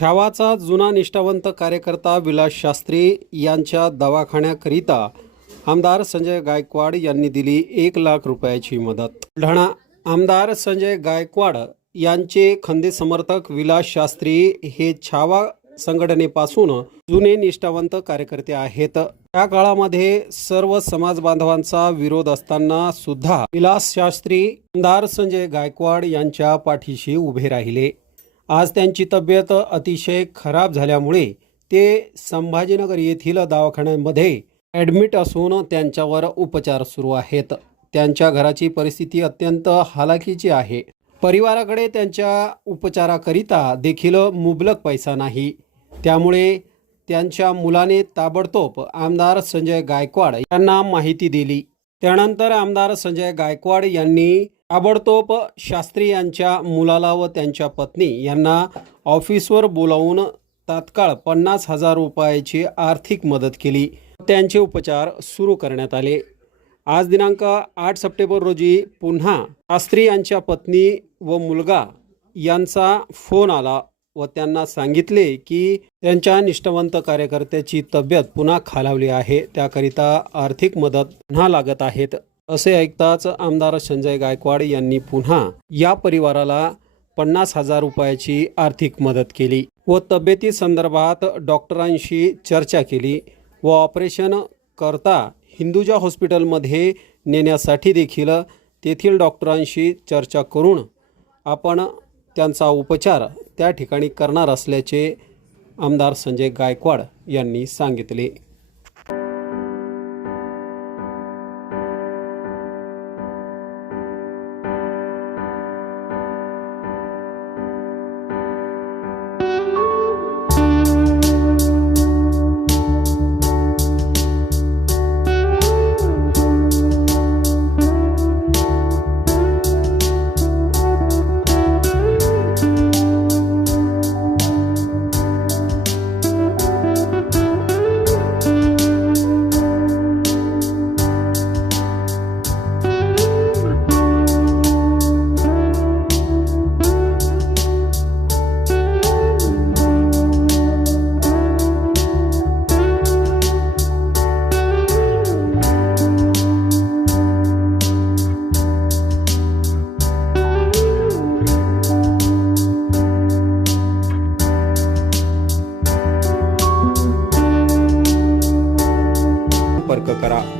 छावाचा जुना निष्ठावंत कार्यकर्ता विलास शास्त्री यांच्या दवाखान्याकरिता आमदार संजय गायकवाड यांनी दिली एक लाख रुपयाची मदत. बुलढाणा आमदार संजय गायकवाड यांचे खंदे समर्थक विलास शास्त्री हे छावा संघटनेपासून जुने निष्ठावंत कार्यकर्ते आहेत. त्या काळामध्ये सर्व समाज बांधवांचा विरोध असताना सुद्धा विलास शास्त्री आमदार संजय गायकवाड यांच्या पाठीशी उभे राहिले. आज त्यांची तब्येत अतिशय खराब झाल्यामुळे ते संभाजीनगर येथील दवाखान्यामध्ये ॲडमिट असून त्यांच्यावर उपचार सुरू आहेत. त्यांच्या घराची परिस्थिती अत्यंत हालाकीची आहे. परिवाराकडे त्यांच्या उपचाराकरिता देखील मुबलक पैसा नाही. त्यामुळे त्यांच्या मुलाने ताबडतोब आमदार संजय गायकवाड यांना माहिती दिली. त्यानंतर आमदार संजय गायकवाड यांनी ताबडतोब शास्त्री यांच्या मुलाला व त्यांच्या पत्नी यांना ऑफिसवर बोलावून तात्काळ पन्नास हजार रुपयाची आर्थिक मदत केली. त्यांचे उपचार सुरू करण्यात आले. आज दिनांक आठ सप्टेंबर रोजी पुन्हा शास्त्री यांच्या पत्नी व मुलगा यांचा फोन आला व त्यांना सांगितले की त्यांच्या निष्ठावंत कार्यकर्त्याची तब्येत पुन्हा खालावली आहे. त्याकरिता आर्थिक मदत पुन्हा लागत आहेत. असे ऐकताच आमदार संजय गायकवाड यांनी पुन्हा या परिवाराला पन्नास हजार रुपयाची आर्थिक मदत केली व तब्येती संदर्भात डॉक्टरांशी चर्चा केली व ऑपरेशन करता हिंदुजा हॉस्पिटलमध्ये नेण्यासाठी देखील तेथील डॉक्टरांशी चर्चा करून आपण त्यांचा उपचार त्या ठिकाणी करणार असल्याचे आमदार संजय गायकवाड यांनी सांगितले. 中から